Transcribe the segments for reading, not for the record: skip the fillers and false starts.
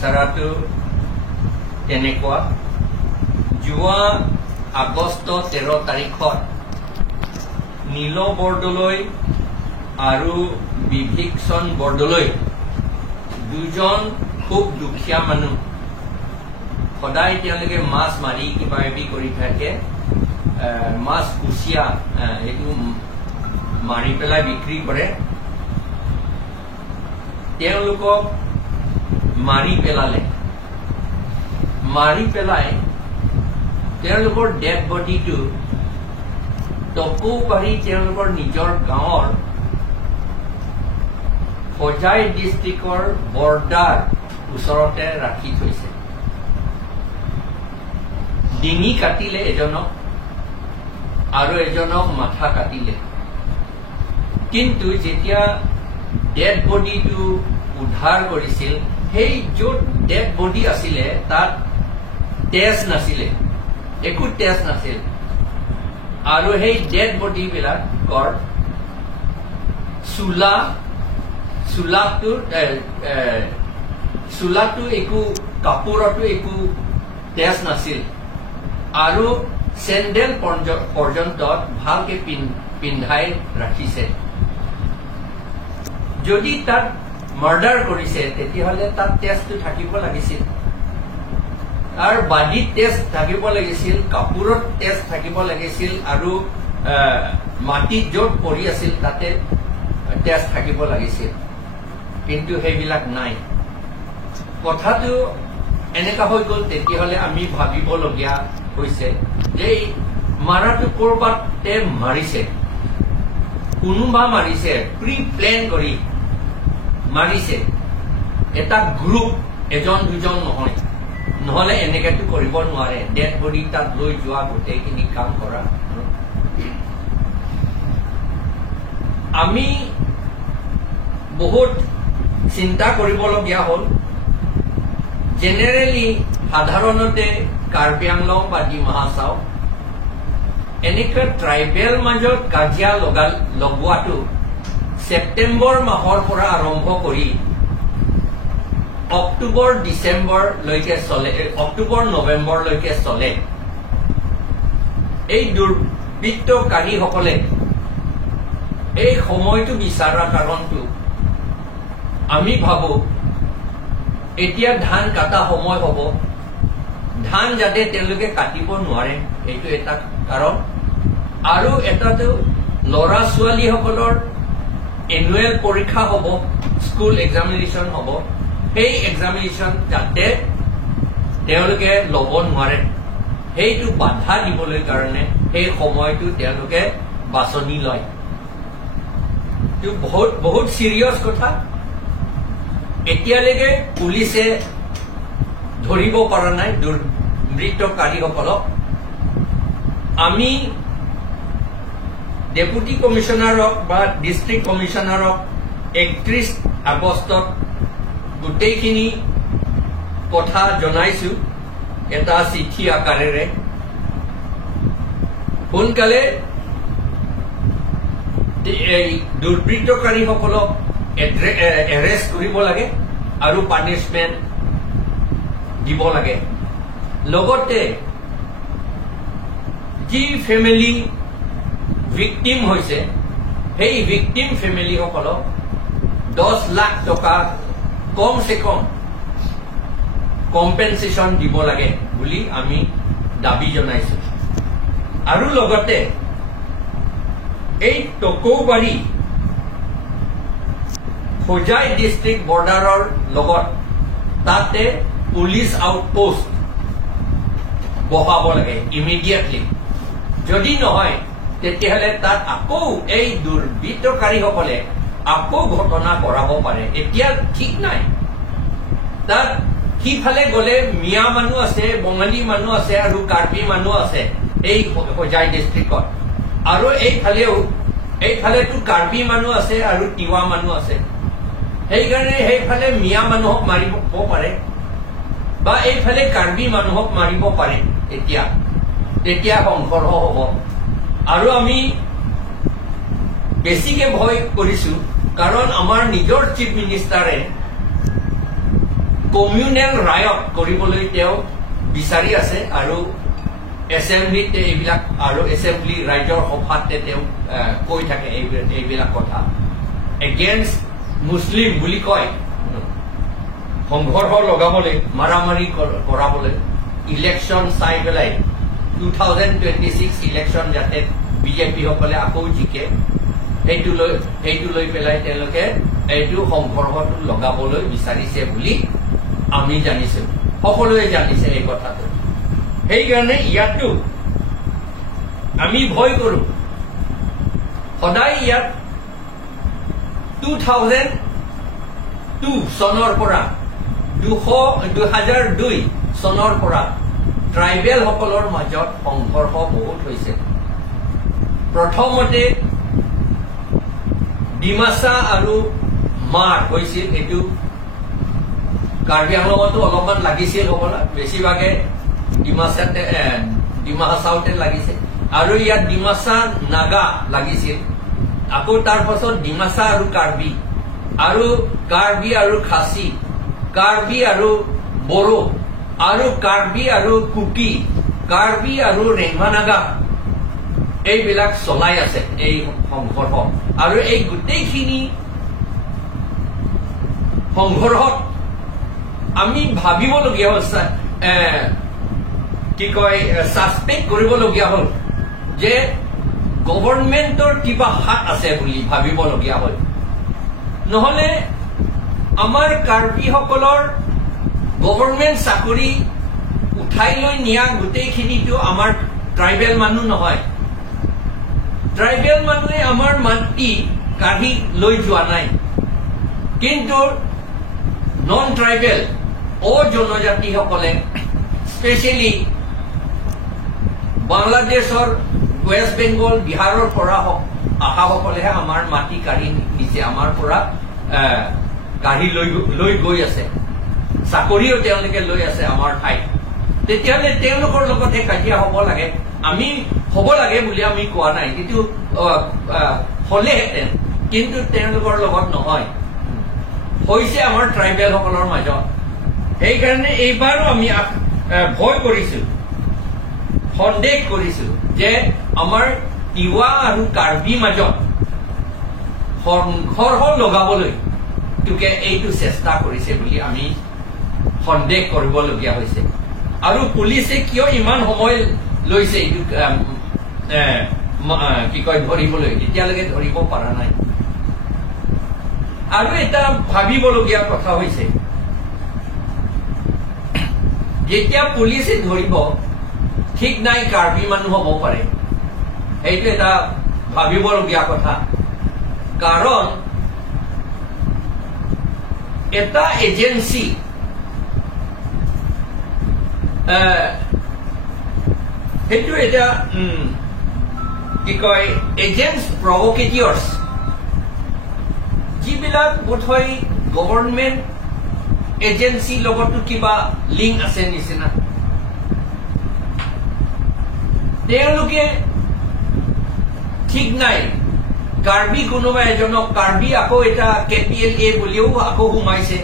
বিচাৰাটো তেনেকুৱা যোৱা আগষ্ট 13 তাৰিখত নীল বৰদলৈ আৰু বিভীষণ বৰদলৈ দুজন খুব দুখীয়া মানুহ সদায় তেওঁলোকে মাছ মাৰি কিবা কিবি কৰি থাকে মাছ কুচিয়া এইটো মাৰি পেলাই বিক্ৰী কৰে তেওঁলোকক মাৰি পেলালে মাৰি পেলাই তেওঁলোকৰ ডেড বডিটো টকৌবাৰী তেওঁলোকৰ নিজৰ গাঁৱৰ হোজাই ডিষ্ট্ৰিক্টৰ বৰ্ডাৰ ওচৰতে ৰাখি থৈছে ডিঙি কাটিলে এজনক আৰু এজনক মাথা কাটিলে কিন্তু যেতিয়া ডেড বডিটো উদ্ধাৰ কৰিছিল সেই য'ত ডেড বডি আছিলে তাত তেজ নাছিলে একো তেজ নাছিল আৰু সেই ডেড বডি বিলাকৰ চোলাটো একো কাপোৰতো একো তেজ নাছিল আৰু চেণ্ডেল পৰ্যন্ত ভালকে পিন্ধাই ৰাখিছে যদি তাত মাৰ্ডাৰ কৰিছে তেতিয়াহ'লে তাত তেজটো থাকিব লাগিছিল তাৰ বাদীত তেজ থাকিব লাগিছিল কাপোৰত তেজ থাকিব লাগিছিল আৰু মাটিত য'ত পৰি আছিল তাতে তেজ থাকিব লাগিছিল কিন্তু সেইবিলাক নাই কথাটো এনেকা হৈ গ'ল তেতিয়াহ'লে আমি ভাবিবলগীয়া হৈছে যে মাৰাটো ক'ৰবাতে মাৰিছে কোনোবা মাৰিছে প্ৰি প্লেন কৰি মাৰিছে এটা গ্ৰুপ এজন দুজন নহয় নহলে এনেকেতো কৰিব নোৱাৰে ডেড বডি তাত লৈ যোৱা গোটেইখিনি কাম কৰা আমি বহুত চিন্তা কৰিবলগীয়া হ'ল জেনেৰেলি সাধাৰণতে কাৰ্বি আংলং বা ডিমা হাছাও এনেকৈ ট্ৰাইবেল মাজত কাজিয়া লগোৱাটো ছেপ্টেম্বৰ মাহৰ পৰা আৰম্ভ কৰি অক্টোবৰ ডিচেম্বৰলৈকে চলে অক্টোবৰ নৱেম্বৰলৈকে চলে এই দুৰ্বৃত্তকাৰীসকলে এই সময়টো বিচৰা কাৰণটো আমি ভাবো এতিয়া ধান কাটা সময় হ'ব ধান যাতে তেওঁলোকে কাটিব নোৱাৰে এইটো এটা কাৰণ আৰু এটাটো ল'ৰা ছোৱালীসকলৰ এনুৱেল পৰীক্ষা হ'ব স্কুল এক্সামিনেশ্যন হ'ব সেই এক্সামিনেশ্যন যাতে তেওঁলোকে ল'ব নোৱাৰে সেইটো বাধা দিবলৈ কাৰণে সেই সময়টো তেওঁলোকে বাছনি লয় বহুত চিৰিয়াছ কথা এতিয়ালৈকে পুলিচে ধৰিব পৰা নাই দুৰ্বৃত্তকাৰীসকলক আমি ডেপুটি কমিশনাৰক বা ডিষ্ট্ৰিক্ট কমিশনাৰক 31 আগষ্টত গোটেইখিনি কথা জনাইছো এটা চিঠি আকাৰেৰে সোনকালে এই দুৰ্বৃত্তকাৰীসকলক এৰেষ্ট কৰিব লাগে আৰু পানিশমেণ্ট দিব লাগে লগতে যি ফেমিলি ভিকটিম হৈছে সেই ভিকটিম ফেমিলিসকলক 10 লাখ টকা কমসে কম কম্পেনসেশ্যন দিব লাগে বুলি আমি দাবী জনাইছো আৰু লগতে এই টকৌবাৰী হোজাই ডিষ্ট্ৰিক্ট বৰ্ডাৰৰ লগত তাতে পুলিচ আউটপোষ্ট বহাব লাগে ইমিডিয়েটলি যদি নহয় তেতিয়াহ'লে তাত আকৌ এই দুৰ্বৃত্তকাৰীসকলে আকৌ ঘটনা কৰাব পাৰে এতিয়া ঠিক নাই তাত সিফালে গ'লে মিয়া মানুহ আছে বঙালী মানুহ আছে আৰু কাৰ্বি মানুহ আছে এই হোজাই ডিষ্ট্ৰিক্টত আৰু এইফালেতো কাৰ্বি মানুহ আছে আৰু তিৱা মানুহ আছে সেইকাৰণে সেইফালে মিয়া মানুহক মাৰিব পাৰে বা এইফালে কাৰ্বি মানুহক মাৰিব পাৰে তেতিয়া সংঘৰ্ষ হ'ব আৰু আমি বেছিকে ভয় কৰিছো কাৰণ আমাৰ নিজৰ চিফ মিনিষ্টাৰে কমিউনেল ৰায়ট কৰিবলৈ তেওঁ বিচাৰি আছে আৰু এছেম্বলিত এইবিলাক আৰু এছেম্বলি ৰাইজৰ সভাতে তেওঁ কৈ থাকে এইবিলাক কথা এগেইনষ্ট মুছলিম বুলি কয় সংঘৰ্ষ লগাবলৈ মাৰামাৰি কৰাবলৈ ইলেকশ্যন চাই পেলাই 2026 ইলেকশ্যন যাতে বিজেপি সকলে আকৌ জিকে সেইটো লৈ পেলাই তেওঁলোকে এইটো সংঘৰ্ষটো লগাবলৈ বিচাৰিছে বুলি আমি জানিছো সকলোৱে জানিছে এই কথাটো সেইকাৰণে ইয়াতো আমি ভয় কৰো সদায় ইয়াত 2002 চনৰ পৰা 2002 চনৰ পৰা ট্ৰাইবেল সকলৰ মাজত সংঘৰ্ষ বহুত হৈছে প্ৰথমতে ডিমাচা আৰু মাৰ হৈছিল এইটো কাৰ্বি আংলঙতো অলপমান লাগিছিল হ'বলা বেছিভাগে ডিমা হাছাওতে লাগিছে আৰু ইয়াত ডিমাচা নাগা লাগিছিল আকৌ তাৰ পাছত ডিমাচা আৰু কাৰ্বি আৰু খাচী কাৰ্বি আৰু বড়ো আৰু কাৰ্বি আৰু কুকি কাৰ্বি আৰু ৰেংমা নাগা এইবিলাক চলাই আছে এই সংঘৰ্ষ আৰু এই গোটেইখিনি সংঘৰ্ষত আমি ভাবিবলগীয়া হ'ল কি কয় সাসপেক্ট কৰিবলগীয়া হ'ল যে গভৰ্ণমেণ্টৰ কিবা হাত আছে বুলি ভাবিবলগীয়া হ'ল নহলে আমাৰ কাৰ্বিসকলৰ গভৰ্ণমেণ্ট চাকৰি উঠাই লৈ নিয়া গোটেইখিনিতো আমাৰ ট্ৰাইবেল মানুহ নহয় ট্ৰাইবেল মানুহে আমাৰ মাটি কাঢ়ি লৈ যোৱা নাই কিন্তু নন ট্ৰাইবেল জনজাতিসকলে স্পেচিয়েলি বাংলাদেশৰ ৱেষ্ট বেংগল বিহাৰৰ পৰা আহাসকলেহে আমাৰ মাটি কাঢ়ি নিছে আমাৰ পৰা কাঢ়ি লৈ গৈ আছে চাকৰিও তেওঁলোকে লৈ আছে আমাৰ ঠাইত তেতিয়াহ'লে তেওঁলোকৰ লগতে কাজিয়া হ'ব লাগে আমি হ'ব লাগে বুলি আমি কোৱা নাই কিন্তু হলেহেঁতেন কিন্তু তেওঁলোকৰ লগত নহয় হৈছে আমাৰ ট্ৰাইবেল সকলৰ মাজত সেইকাৰণে এইবাৰো আমি ভয় কৰিছো সন্দেহ কৰিছো যে আমাৰ তিৱা আৰু কাৰ্বি মাজত সংঘৰ্ষ লগাবলৈ এইটো চেষ্টা কৰিছে বুলি আমি সন্দেহ কৰিবলগীয়া হৈছে আৰু পুলিচে কিয় ইমান সময় লৈছে এইটো কি কয় ধৰিবলৈ এতিয়ালৈকে ধৰিব পৰা নাই আৰু এটা ভাবিবলগীয়া কথা হৈছে যেতিয়া পুলিচে ধৰিব ঠিক নাই কাৰ্বি মানুহ হ'ব পাৰে এইটো এটা ভাবিবলগীয়া কথা কাৰণ এটা এজেন্সি সেইটো এটা কি কয় এজেন্টছ প্ৰভোকেটিয়ৰ্ছ যিবিলাক বোধহয় গভৰ্ণমেণ্ট এজেন্সিৰ লগতো কিবা লিংক আছে নিচিনা তেওঁলোকে ঠিক নাই কাৰ্বি কোনোবা এজনক কাৰ্বি আকৌ এটা KPLA বুলিও আকৌ সোমাইছে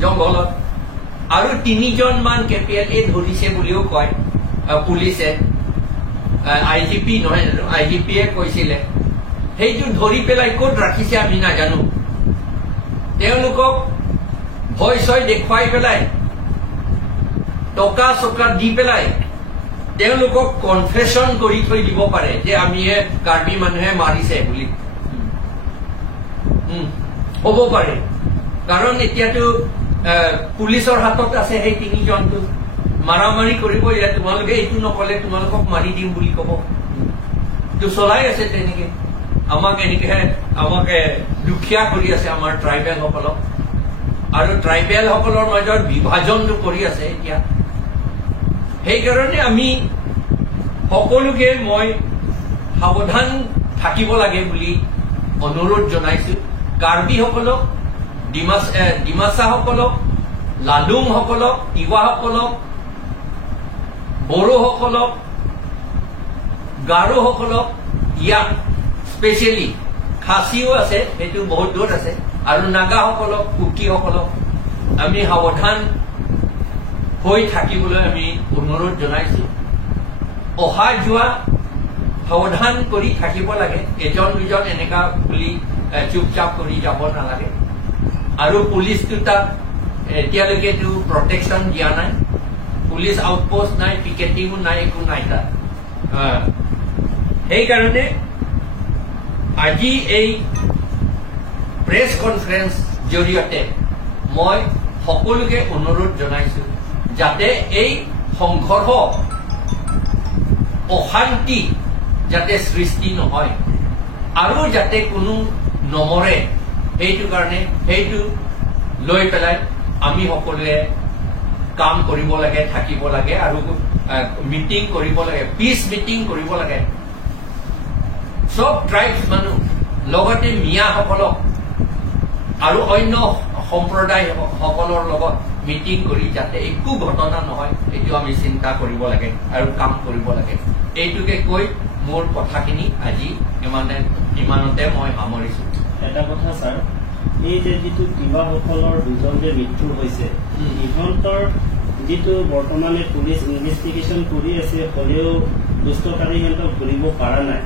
জংঘলত আৰু 3 জন মান KPLA ধৰিছে বুলিও কয় পুলিচে IGP নহয় IGPয়ে কৈছিলে সেইটো ধৰি পেলাই ক'ত ৰাখিছে আমি নাজানো তেওঁলোকক ভয় ছয় দেখুৱাই পেলাই টকা চকা দি পেলাই তেওঁলোকক কনফেছন কৰি থৈ দিব পাৰে যে আমি কাৰ্বি মানুহে মাৰিছে বুলি হ'ব পাৰে কাৰণ এতিয়াতো পুলিচৰ হাতত আছে সেই 3 জনটো মাৰামাৰি কৰিব তোমালোকে এইটো নকলে তোমালোকক মাৰি দিম বুলি কব তো চলাই আছে তেনেকে আমাকে দুখীয়া কৰি আছে আমাৰ ট্ৰাইবেল সকলক আৰু ট্ৰাইবেল সকলৰ মাজত বিভাজনটো কৰি আছে এতিয়া সেইকাৰণে আমি সকলোকে মই সাৱধান থাকিব লাগে বুলি অনুৰোধ জনাইছো কাৰ্বি সকলক ডিমাচা সকলক লালুং সকলক তিৱা সকলক বড়ো সকলক গাৰো সকলক ইয়াত স্পেচিয়েলি খাচীও আছে সেইটো বহুত দূৰত আছে আৰু নাগা সকলক কুকি সকলক আমি সাৱধান হৈ থাকিবলৈ আমি অনুৰোধ জনাইছো অহা যোৱা সাৱধান কৰি থাকিব লাগে এজন দুজন এনেকা বুলি চুপচাপ কৰি যাব নালাগে আৰু পুলিচটো তাত এতিয়ালৈকেতো প্ৰটেকশ্যন দিয়া নাই পুলিচ আউটপোষ্ট নাই পিকেটিঙো নাই একো নাই তাত সেইকাৰণে আজি এই প্ৰেছ কনফাৰেন্স জৰিয়তে মই সকলোকে অনুৰোধ জনাইছো যাতে এই সংঘৰ্ষ অশান্তি যাতে সৃষ্টি নহয় আৰু যাতে কোনো নমৰে সেইটো কাৰণে সেইটো লৈ পেলাই আমি সকলোৱে কাম কৰিব লাগে থাকিব লাগে আৰু মিটিং কৰিব লাগে পিচ মিটিং কৰিব লাগে সব ট্ৰাইবছ মানুহ লগতে মিয়াসকলক আৰু অন্য সম্প্ৰদায় সকলৰ লগত মিটিং কৰি যাতে একো ঘটনা নহয় এইটো আমি চিন্তা কৰিব লাগে আৰু কাম কৰিব লাগে এইটোকে কৈ মোৰ কথাখিনি আজি ইমানতে মই সামৰিছো এটা কথা স্যাৰ এই যে যিটো তিৱাসকলৰ দুজন যে মৃত্যু হৈছে ইহঁতৰ যিটো বৰ্তমানে পুলিচ ইনভেষ্টিগেশ্যন কৰি আছে হলেও দুষ্টকাৰী সিহঁতক ধৰিব পৰা নাই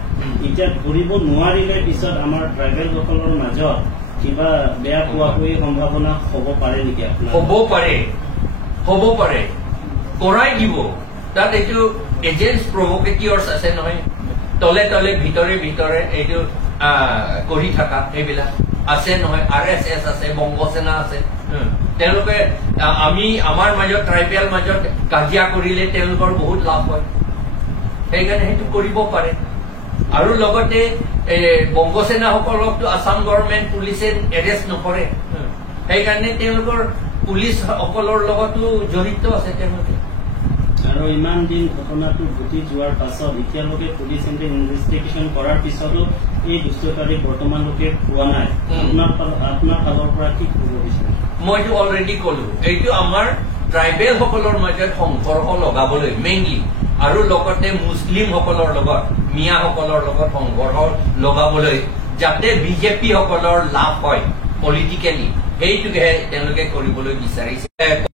এতিয়া ধৰিব নোৱাৰিলে পিছত আমাৰ ট্ৰাইবেলসকলৰ মাজত কিবা বেয়া পোৱাকৈ সম্ভাৱনা হ'ব পাৰে নেকি আপোনাৰ হ'ব পাৰে কৰাই দিব তাত এইটো এজেন্টছ প্ৰভোকেটিয়ৰ্ছ আছে নহয় তলে তলে ভিতৰে ভিতৰে এইটো কৰি থকা এইবিলাক আছে নহয় RSS আছে বংগসেনা আছে তেওঁলোকে আমি আমাৰ মাজত ট্ৰাইবেল মাজত কাজিয়া কৰিলে তেওঁলোকৰ বহুত লাভ হয় সেইকাৰণে সেইটো কৰিব পাৰে আৰু লগতে বংগসেনাসকলকতো আসাম গভৰ্ণমেণ্ট পুলিচে এৰেষ্ট নকৰে সেইকাৰণে তেওঁলোকৰ পুলিচ সকলৰ লগতো জড়িত আছে তেওঁলোকে আৰু ইমান দিন ঘটনাটো ঘটি যোৱাৰ পাছত এতিয়ালৈকে পুলিচ ইনভেষ্টিগেশ্যন কৰাৰ পিছতো এই দুষ্টকাৰী বৰ্তমানলৈকে পোৱা নাই আপোনাৰ ফালৰ পৰা কি ক'ব বিচাৰে মইতো অলৰেডি কলো এইটো আমাৰ ট্ৰাইবেল সকলৰ মাজত সংঘৰ্ষ লগাবলৈ মেইনলি আৰু লগতে মুছলিম সকলৰ লগত মিয়াসকলৰ লগত সংঘৰ্ষ লগাবলৈ যাতে বিজেপি সকলৰ লাভ হয় পলিটিকেলি সেইটোকে তেওঁলোকে কৰিবলৈ বিচাৰিছে